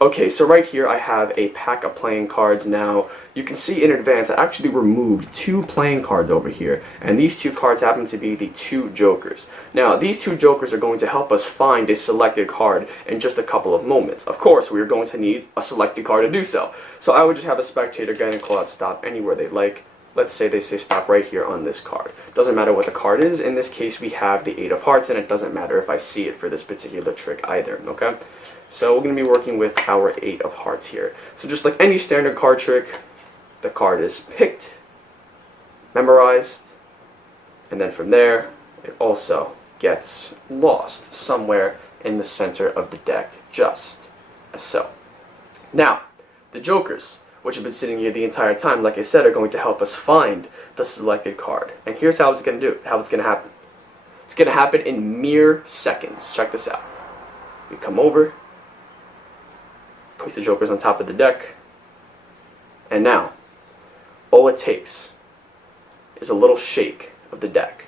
Okay, so right here I have a pack of playing cards. Now, you can see in advance I actually removed 2 playing cards over here, and these 2 cards happen to be the 2 jokers. Now, these 2 jokers are going to help us find a selected card in just a couple of moments. Of course, we are going to need a selected card to do so. So I would just have a spectator go and call out stop anywhere they'd like. Let's say they say stop right here on this card. Doesn't matter what the card is. In this case, we have the 8 of hearts, and it doesn't matter if I see it for this particular trick either, okay? So we're going to be working with our 8 of hearts here. So just like any standard card trick, the card is picked, memorized, and then from there, it also gets lost somewhere in the center of the deck, just as so. Now, the jokers, which have been sitting here the entire time, like I said, are going to help us find the selected card. And here's how it's going to do, how it's going to happen. It's going to happen in mere seconds. Check this out. We come over, place the jokers on top of the deck, and now, all it takes is a little shake of the deck.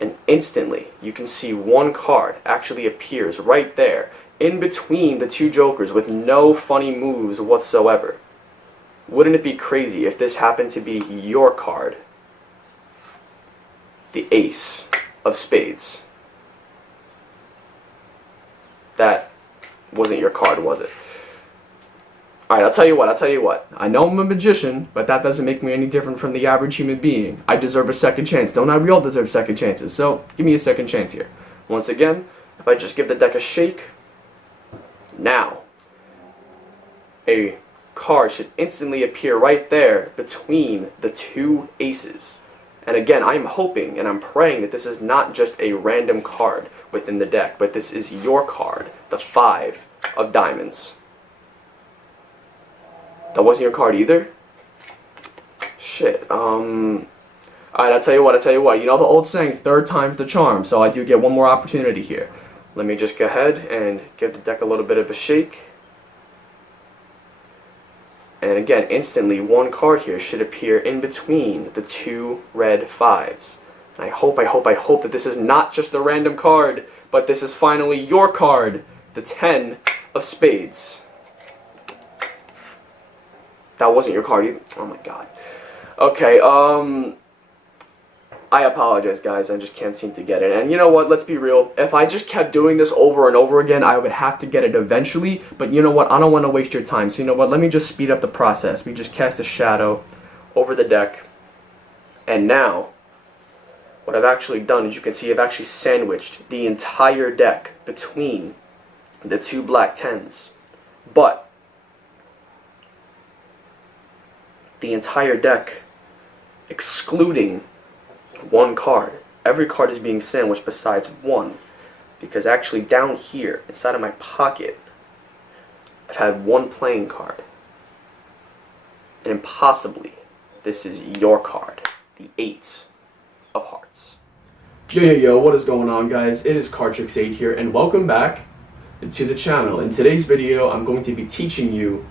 And instantly, you can see one card actually appears right there, in between the 2 jokers with no funny moves whatsoever. Wouldn't it be crazy if this happened to be your card? The Ace of Spades. That wasn't your card, was it? Alright, I'll tell you what. I know I'm a magician, but that doesn't make me any different from the average human being. I deserve a second chance. Don't I? We all deserve second chances. So, give me a second chance here. Once again, if I just give the deck a shake, now, a card should instantly appear right there between the 2 aces. And again, I'm hoping and I'm praying that this is not just a random card within the deck, but this is your card, the 5 of diamonds. That wasn't your card either? Shit, alright, I'll tell you what. You know the old saying, third time's the charm, so I do get one more opportunity here. Let me just go ahead and give the deck a little bit of a shake. And again, instantly, one card here should appear in between the 2 red 5s. And I hope that this is not just a random card, but this is finally your card, the 10 of Spades. That wasn't your card either. Oh my god. Okay, I apologize, guys. I just can't seem to get it. And you know what? Let's be real. If I just kept doing this over and over again, I would have to get it eventually. But you know what? I don't want to waste your time. So you know what? Let me just speed up the process. We just cast a shadow over the deck. And now, what I've actually done is you can see I've actually sandwiched the entire deck between the 2 black 10s. But the entire deck, excluding one card. Every card is being sandwiched besides one, because actually down here inside of my pocket I've had 1 playing card, and possibly this is your card, the 8 of hearts. Yo, what is going on, guys? It is Cardtrix 8 here, and welcome back to the channel. In today's video, I'm going to be teaching you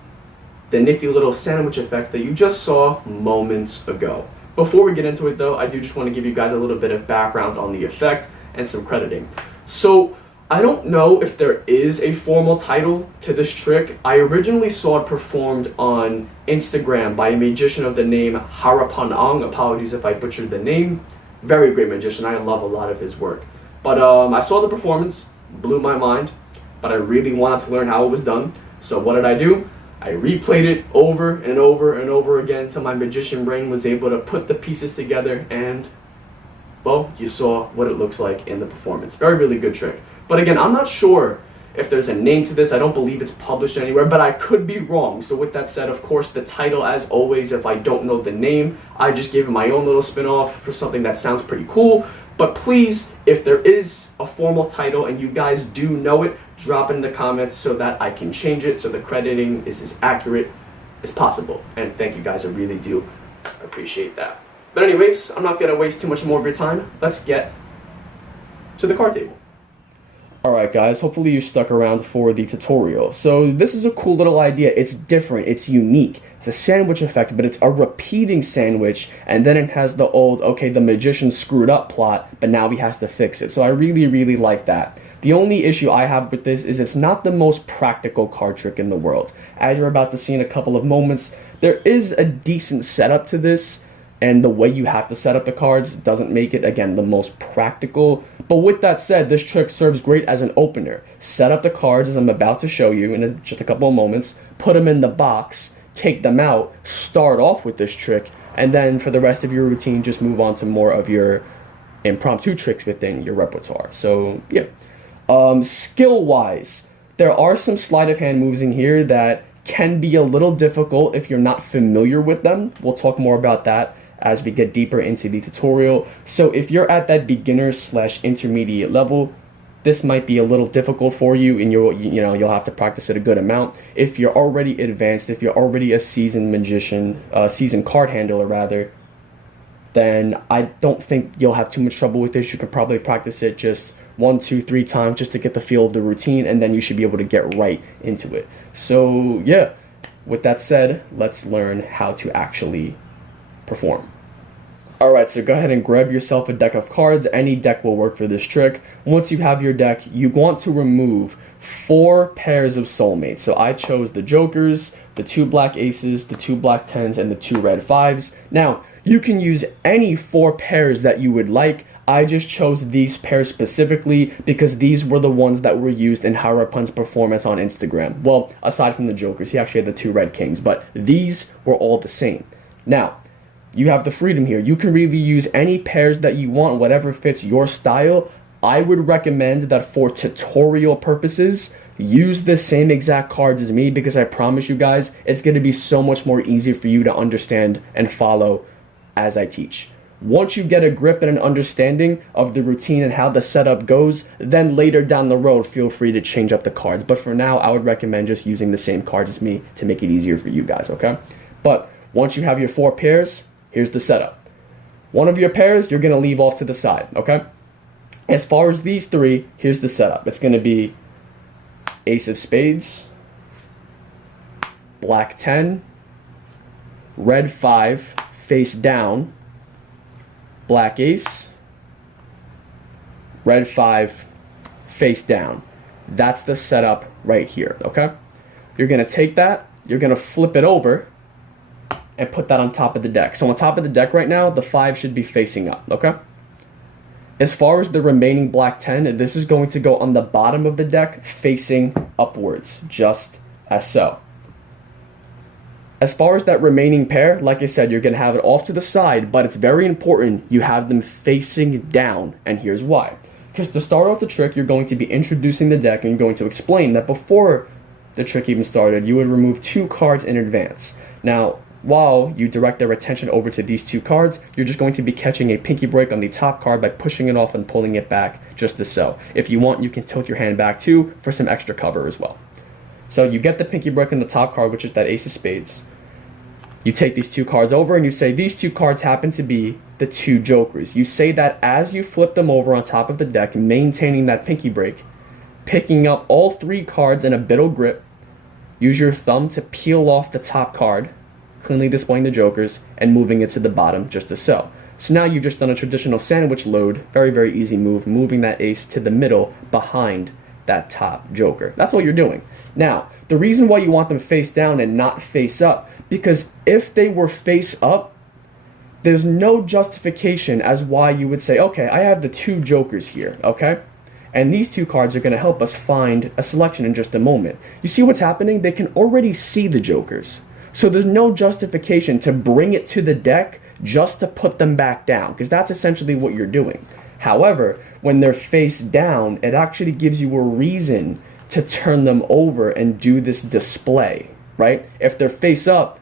the nifty little sandwich effect that you just saw moments ago. Before we get into it though, I do just want to give you guys a little bit of background on the effect and some crediting. So, I don't know if there is a formal title to this trick. I originally saw it performed on Instagram by a magician of the name Harapanang. Apologies if I butchered the name. Very great magician. I love a lot of his work. But I saw the performance, blew my mind, but I really wanted to learn how it was done. So what did I do? I replayed it over and over and over again until my magician brain was able to put the pieces together, and, well, you saw what it looks like in the performance. Very, really good trick. But again, I'm not sure if there's a name to this. I don't believe it's published anywhere, but I could be wrong. So with that said, of course, the title, as always, if I don't know the name, I just gave it my own little spin-off for something that sounds pretty cool. But please, if there is a formal title and you guys do know it, drop it in the comments so that I can change it so the crediting is as accurate as possible. And thank you guys, I really do appreciate that. But anyways, I'm not going to waste too much more of your time. Let's get to the card table. Alright guys, hopefully you stuck around for the tutorial. So this is a cool little idea. It's different, it's unique. It's a sandwich effect, but it's a repeating sandwich, and then it has the old, okay, the magician screwed up plot, but now he has to fix it. So I really, really like that. The only issue I have with this is it's not the most practical card trick in the world. As you're about to see in a couple of moments, there is a decent setup to this, and the way you have to set up the cards doesn't make it, again, the most practical. But with that said, this trick serves great as an opener. Set up the cards as I'm about to show you in just a couple of moments, put them in the box, take them out, start off with this trick, and then for the rest of your routine, just move on to more of your impromptu tricks within your repertoire. So, yeah. Skill-wise, there are some sleight of hand moves in here that can be a little difficult if you're not familiar with them. We'll talk more about that as we get deeper into the tutorial. So if you're at that beginner/intermediate level, this might be a little difficult for you, and you'll have to practice it a good amount. If you're already advanced, if you're already a seasoned magician, seasoned card handler rather, then I don't think you'll have too much trouble with this. You could probably practice it just 1, 2, 3 times just to get the feel of the routine, and then you should be able to get right into it. So yeah, with that said, let's learn how to actually perform. Alright, so go ahead and grab yourself a deck of cards. Any deck will work for this trick. Once you have your deck, you want to remove 4 pairs of soulmates. So I chose the jokers, the 2 black aces, the 2 black tens, and the 2 red fives. Now, you can use any 4 pairs that you would like. I just chose these pairs specifically because these were the ones that were used in Harapun's performance on Instagram. Well, aside from the jokers, he actually had the 2 red kings, but these were all the same. Now, you have the freedom here. You can really use any pairs that you want, whatever fits your style. I would recommend that for tutorial purposes, use the same exact cards as me, because I promise you guys, it's going to be so much more easy for you to understand and follow as I teach. Once you get a grip and an understanding of the routine and how the setup goes, then later down the road, feel free to change up the cards. But for now, I would recommend just using the same cards as me to make it easier for you guys, okay? But once you have your 4 pairs, here's the setup. One of your pairs, you're going to leave off to the side, okay? As far as these 3, here's the setup. It's going to be ace of spades, black 10, red 5, face down, black ace, red 5, face down. That's the setup right here, okay? You're going to take that, you're going to flip it over, and put that on top of the deck. So on top of the deck right now, the 5 should be facing up, okay? As far as the remaining black 10, this is going to go on the bottom of the deck facing upwards, just as so. As far as that remaining pair, like I said, you're going to have it off to the side, but it's very important you have them facing down, and here's why. Because to start off the trick, you're going to be introducing the deck, and you're going to explain that before the trick even started, you would remove 2 cards in advance. Now, while you direct their attention over to these 2 cards, you're just going to be catching a pinky break on the top card by pushing it off and pulling it back, just as so. If you want, you can tilt your hand back too for some extra cover as well. So you get the pinky break on the top card, which is that ace of spades. You take these 2 cards over and you say these 2 cards happen to be the 2 jokers. You say that as you flip them over on top of the deck, maintaining that pinky break, picking up all 3 cards in a biddle grip. Use your thumb to peel off the top card, cleanly displaying the jokers, and moving it to the bottom, just as so. So now you've just done a traditional sandwich load, very, very easy move, moving that ace to the middle behind that top joker. That's all you're doing. Now, the reason why you want them face down and not face up, because if they were face up, there's no justification as why you would say, okay, I have the 2 jokers here, okay? And these 2 cards are going to help us find a selection in just a moment. You see what's happening? They can already see the jokers. So there's no justification to bring it to the deck just to put them back down, because that's essentially what you're doing. However, when they're face down, it actually gives you a reason to turn them over and do this display, right? If they're face up,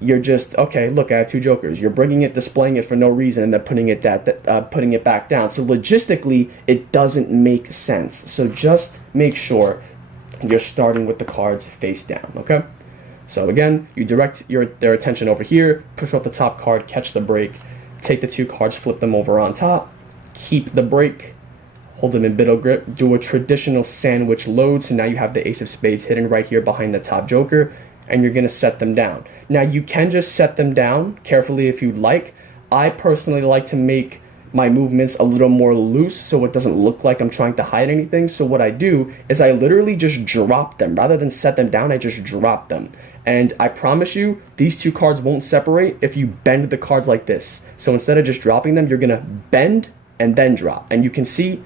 you're just, okay, look, I have 2 jokers. You're bringing it, displaying it for no reason, and then putting it back down. So logistically, it doesn't make sense. So just make sure you're starting with the cards face down, okay? So again, you direct their attention over here, push off the top card, catch the break, take the 2 cards, flip them over on top, keep the break, hold them in biddle grip, do a traditional sandwich load. So now you have the ace of spades hidden right here behind the top joker, and you're going to set them down. Now you can just set them down carefully if you'd like. I personally like to make my movements a little more loose so it doesn't look like I'm trying to hide anything. So what I do is I literally just drop them. Rather than set them down, I just drop them. And I promise you, these two cards won't separate if you bend the cards like this. So instead of just dropping them, you're gonna bend and then drop. And you can see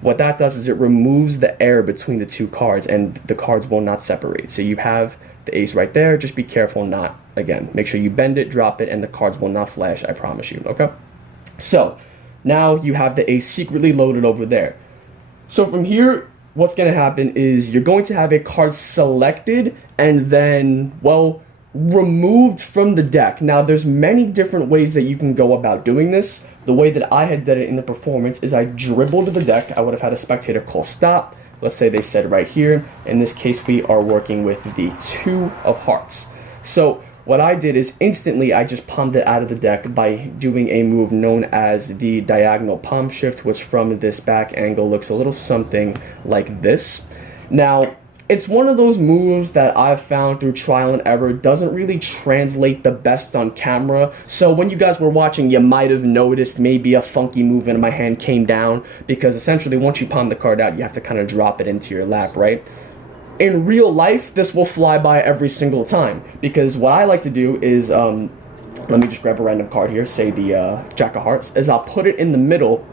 what that does is it removes the air between the two cards and the cards will not separate. So you have the ace right there. Just be careful not, again, make sure you bend it, drop it, and the cards will not flash, I promise you, okay? So now you have the ace secretly loaded over there. So from here, what's going to happen is you're going to have a card selected and then, well, removed from the deck. Now, there's many different ways that you can go about doing this. The way that I had done it in the performance is I dribbled the deck. I would have had a spectator call stop. Let's say they said right here. In this case, we are working with the 2 of hearts. So what I did is instantly I just palmed it out of the deck by doing a move known as the diagonal palm shift, which from this back angle looks a little something like this. Now, it's one of those moves that I've found through trial and error doesn't really translate the best on camera. So when you guys were watching, you might have noticed maybe a funky movement in my hand came down, because essentially once you palm the card out, you have to kind of drop it into your lap, right? In real life, this will fly by every single time, because what I like to do is, let me just grab a random card here, say the Jack of Hearts, is I'll put it in the middle.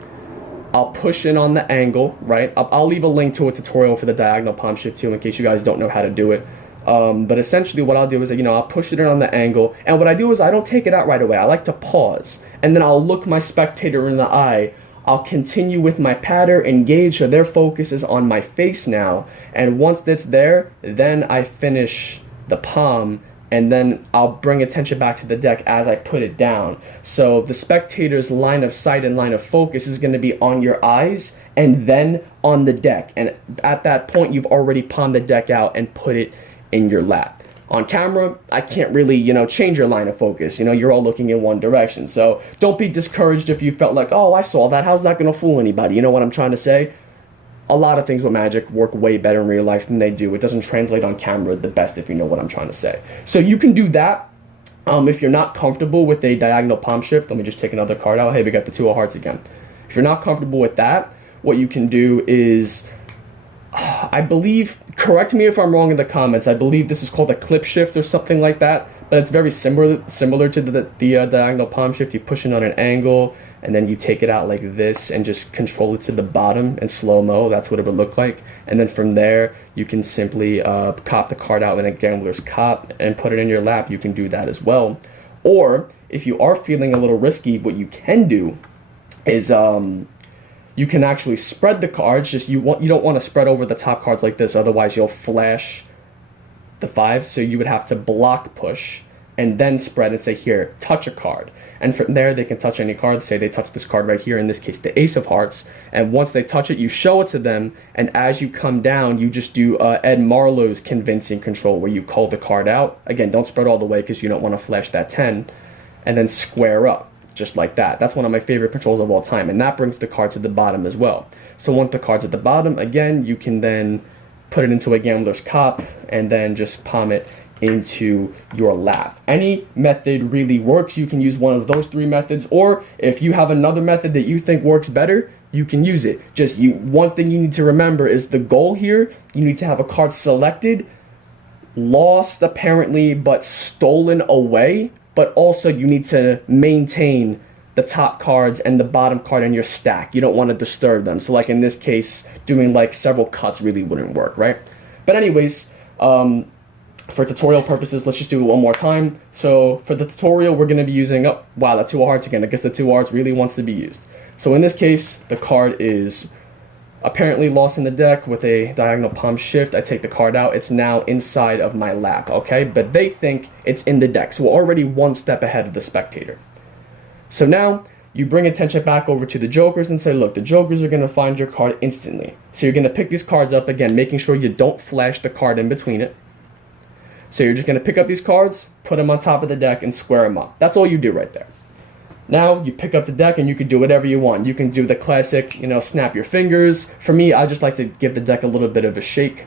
I'll push in on the angle, right? I'll leave a link to a tutorial for the diagonal palm shift too in case you guys don't know how to do it. But essentially what I'll do is, I'll push it in on the angle. And what I do is I don't take it out right away. I like to pause. And then I'll look my spectator in the eye. I'll continue with my patter, engage, so their focus is on my face now. And once that's there, then I finish the palm. And then I'll bring attention back to the deck as I put it down. So the spectator's line of sight and line of focus is going to be on your eyes and then on the deck. And at that point, you've already palmed the deck out and put it in your lap. On camera, I can't really, change your line of focus. You're all looking in one direction. So don't be discouraged if you felt like, oh, I saw that. How's that going to fool anybody? You know what I'm trying to say? A lot of things with magic work way better in real life than they do. It doesn't translate on camera the best, if you know what I'm trying to say. So you can do that. If you're not comfortable with a diagonal palm shift, let me just take another card out. Hey, we got the 2 of hearts again. If you're not comfortable with that, what you can do is, I believe, correct me if I'm wrong in the comments, I believe this is called a clip shift or something like that, but it's very similar to the diagonal palm shift. You push it on an angle, and then you take it out like this and just control it to the bottom in slow-mo. That's what it would look like. And then from there, you can simply cop the card out in a gambler's cop and put it in your lap. You can do that as well. Or if you are feeling a little risky, what you can do is you can actually spread the cards. Just you don't want to spread over the top cards like this, otherwise you'll flash the 5. So you would have to block push and then spread and say, here, touch a card. And from there, they can touch any card. Say they touch this card right here, in this case, the Ace of Hearts. And once they touch it, you show it to them. And as you come down, you just do Ed Marlowe's convincing control, where you call the card out. Again, don't spread all the way because you don't want to flash that 10. And then square up, just like that. That's one of my favorite controls of all time. And that brings the card to the bottom as well. So once the card's at the bottom, again, you can then put it into a gambler's cop and then just palm it into your lap. Any method really works. You can use one of those 3 methods, or if you have another method that you think works better, you can use it. Just one thing you need to remember is the goal here. You need to have a card selected, lost apparently, but stolen away. But also you need to maintain the top cards and the bottom card in your stack. You don't want to disturb them. So like in this case, doing like several cuts really wouldn't work, right? But anyways, for tutorial purposes, let's just do it one more time. So for the tutorial, we're going to be using, oh, wow, that 2 of hearts again. I guess the 2 of hearts really wants to be used. So in this case, the card is apparently lost in the deck with a diagonal palm shift. I take the card out. It's now inside of my lap, okay? But they think it's in the deck. So we're already one step ahead of the spectator. So now you bring attention back over to the jokers and say, look, the jokers are going to find your card instantly. So you're going to pick these cards up, again, making sure you don't flash the card in between it. So you're just going to pick up these cards, put them on top of the deck, and square them up. That's all you do right there. Now you pick up the deck and you can do whatever you want. You can do the classic, snap your fingers. For me, I just like to give the deck a little bit of a shake.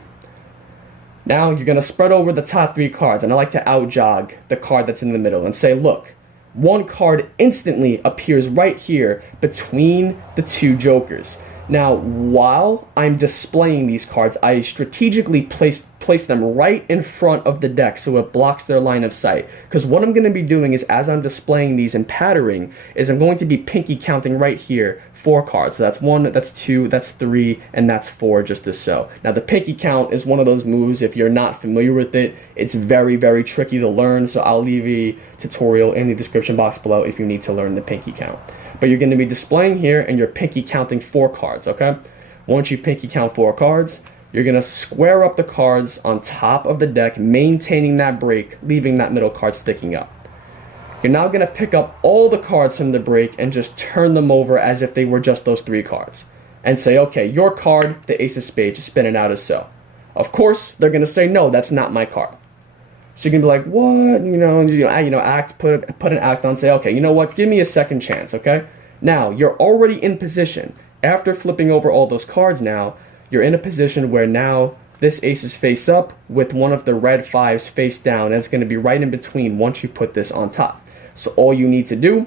Now you're going to spread over the top 3 cards, and I like to out-jog the card that's in the middle and say, look, one card instantly appears right here between the two jokers. Now, while I'm displaying these cards, I strategically place them right in front of the deck so it blocks their line of sight. Because what I'm going to be doing is, as I'm displaying these and patterning, is I'm going to be pinky counting right here 4 cards. So that's 1, that's 2, that's 3, and that's 4, just as so. Now, the pinky count is one of those moves, if you're not familiar with it, it's very, very tricky to learn. So I'll leave a tutorial in the description box below if you need to learn the pinky count. But you're going to be displaying here and you're pinky counting 4 cards, okay? Once you pinky count 4 cards, you're going to square up the cards on top of the deck, maintaining that break, leaving that middle card sticking up. You're now going to pick up all the cards from the break and just turn them over as if they were just those 3 cards. And say, okay, your card, the Ace of Spades, is spinning out as so. Of course, they're going to say, no, that's not my card. So you're going to be like, what? Put an act on, say, okay, you know what, give me a second chance, okay? Now, you're already in position. After flipping over all those cards now, you're in a position where now this ace is face up with one of the red 5s face down, and it's going to be right in between once you put this on top. So all you need to do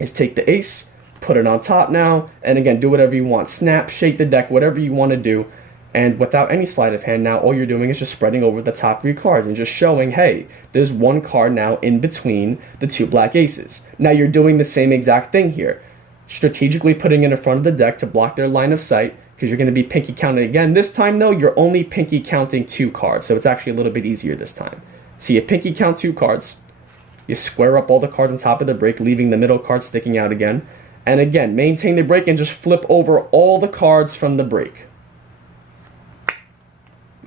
is take the ace, put it on top now, and again, do whatever you want. Snap, shake the deck, whatever you want to do. And without any sleight of hand, now all you're doing is just spreading over the top 3 cards and just showing, hey, there's one card now in between the 2 black aces. Now you're doing the same exact thing here. Strategically putting it in front of the deck to block their line of sight, because you're going to be pinky counting again. This time, though, you're only pinky counting 2 cards, so it's actually a little bit easier this time. So you pinky count 2 cards, you square up all the cards on top of the break, leaving the middle card sticking out again, and again, maintain the break and just flip over all the cards from the break.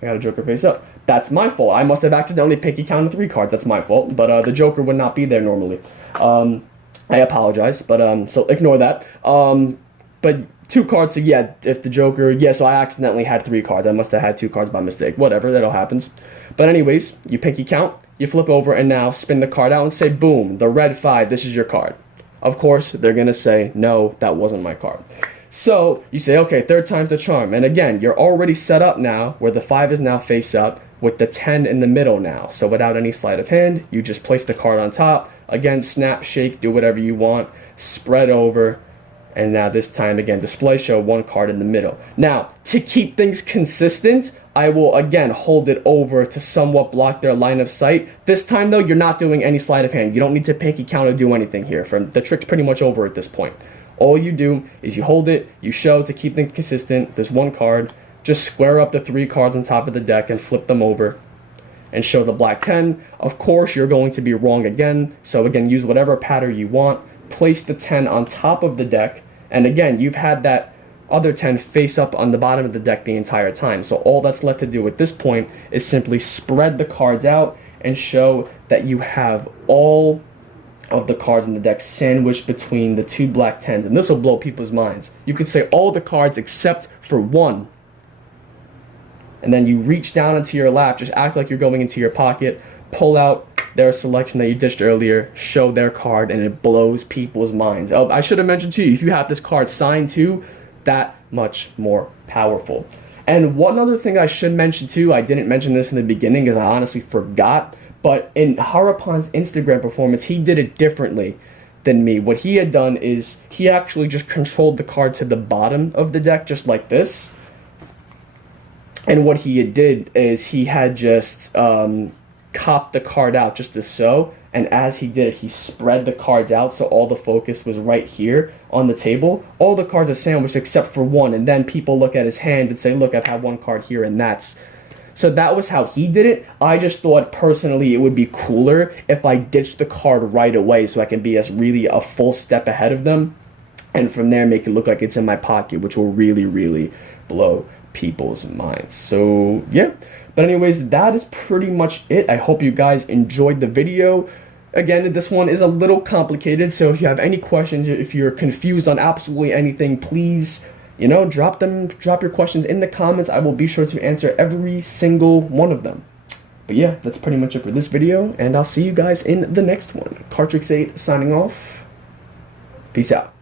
I got a joker face up. That's my fault. I must have accidentally pinky counted 3 cards. That's my fault. But the joker would not be there normally. I apologize. But so ignore that. But 2 cards. So yeah, if the joker. Yeah, so I accidentally had 3 cards. I must have had 2 cards by mistake. Whatever. That all happens. But anyways, you pinky count. You flip over and now spin the card out and say, boom, the red 5. This is your card. Of course, they're gonna say, no, that wasn't my card. So you say, okay, 3rd time's the charm. And again, you're already set up now where the 5 is now face up with the 10 in the middle now. So without any sleight of hand, you just place the card on top. Again, snap, shake, do whatever you want, spread over. And now this time, again, display, show 1 card in the middle. Now, to keep things consistent, I will, again, hold it over to somewhat block their line of sight. This time, though, you're not doing any sleight of hand. You don't need to pinky count or do anything here. The trick's pretty much over at this point. All you do is you hold it, you show to keep things consistent. There's 1 card. Just square up the 3 cards on top of the deck and flip them over and show the black 10. Of course, you're going to be wrong again. So again, use whatever pattern you want. Place the 10 on top of the deck. And again, you've had that other 10 face up on the bottom of the deck the entire time. So all that's left to do at this point is simply spread the cards out and show that you have all of the cards in the deck sandwiched between the 2 black 10s, and this will blow people's minds. You could say all the cards except for 1, and then you reach down into your lap, just act like you're going into your pocket, pull out their selection that you dished earlier, show their card, and it blows people's minds. Oh, I should have mentioned to you, if you have this card signed too, that much more powerful. And one other thing I should mention too, I didn't mention this in the beginning because I honestly forgot, but in Harapan's Instagram performance, he did it differently than me. What he had done is he actually just controlled the card to the bottom of the deck, just like this. And what he had did is he had just copped the card out just as so. And as he did it, he spread the cards out so all the focus was right here on the table. All the cards are sandwiched except for 1. And then people look at his hand and say, look, I've had 1 card here, and that's... So that was how he did it. I just thought personally it would be cooler if I ditched the card right away so I can be really a full step ahead of them. And from there make it look like it's in my pocket, which will really, really blow people's minds. So yeah. But anyways, that is pretty much it. I hope you guys enjoyed the video. Again, this one is a little complicated, so if you have any questions, if you're confused on absolutely anything, please... drop your questions in the comments. I will be sure to answer every single one of them. But yeah, that's pretty much it for this video, and I'll see you guys in the next one. Cardtrix 8 signing off. Peace out.